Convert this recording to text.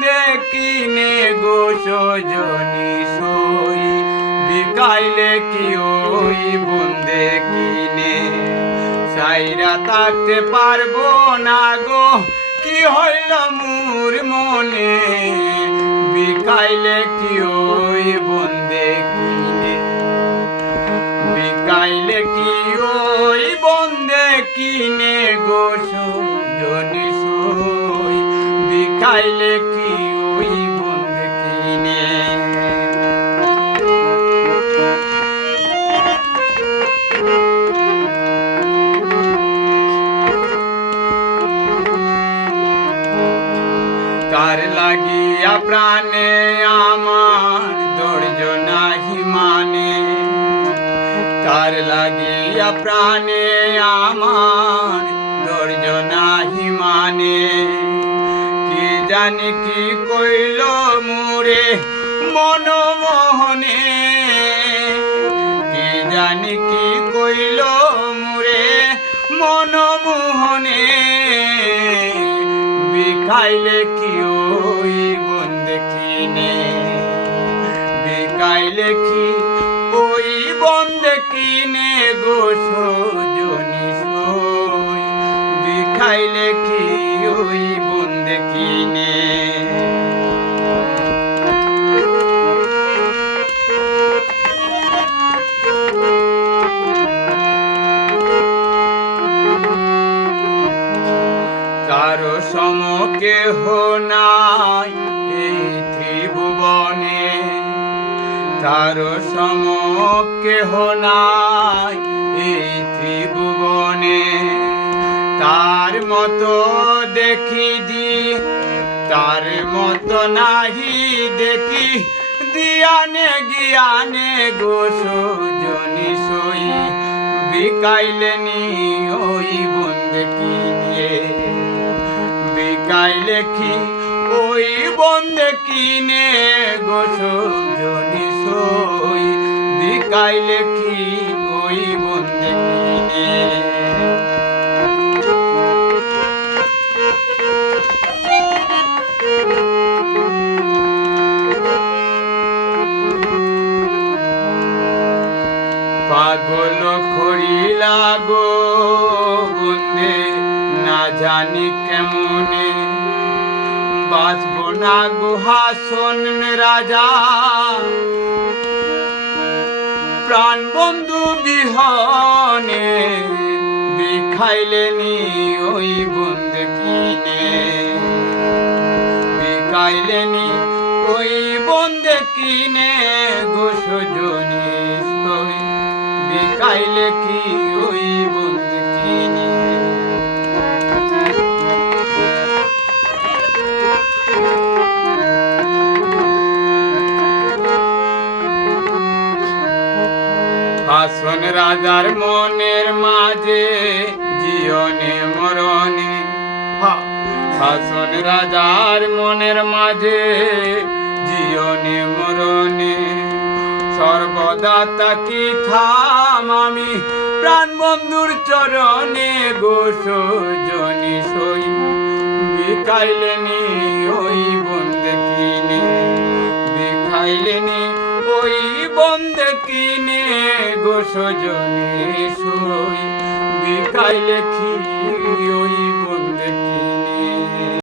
বন্দে কিনে গো সজনী সই বিকাইলে কি ওই বন্দে কিনে সাইরা থাকতে পারবো না গো কি হইল মোর মনে বিকাইলে কি ওই বন্দে কিনে বিকাইলে কি ওই বন্দে কিনে গো সজনী সই বিকাইলে কি ওই বন্দে কিনে তার লাগিয়া প্রাণে আমার ধৈর্য নাহি মানে তার লাগিয়া প্রাণে আমার ধৈর্য নাহি মানে কি জানি কি কইল মোরে মনমোহনে কি জানি কি কইল মোরে মনমোহনে বিকাইলে কি ওই বন্দে কিনে বিকাইলে কি ওই বন্দে কিনে গো সজনী সই বিকাইলে কি ওই বন্দে কিনে কারো সম কেহ নাই এই ত্রিভুবনে কারো সম কেহ নাই এই ত্রিভুবনে তার মতো দেখি দি তার মতো নাহি দেখি দিয়ানে গিয়ানে গো সজনী সই বিকাইলে নি ওই বন্দে কিনে বিকাইলে কি ওই বন্দে কিনে গো সজনী সই বিকাইলে কি ওই বন্দে কিনে পাগল করিলা গো বন্দে না জানি কেমনে বাঁচব না গো হাসন রাজা প্রাণ বন্ধু বিহনে বিকাইলে নি ওই বন্দে কিনে বিকাইলে নি ওই বন্দে কিনে গো সজনী সই বিকাইলে কি ওই বন্দে কিনে হাসন রাজার মনের মাঝে জীবনে মরণে হাসন রাজার মনের মাঝে জীবনে মরণে সর্বদা তাকি থাম আমি প্রাণ বন্ধুর চরণে গো সজনী সই বিকাইলে নি ওই বন্দে কিনে বিকাইলে নি ওই বন্দে কিনে গো সজনী সই বিকাইলে কি ওই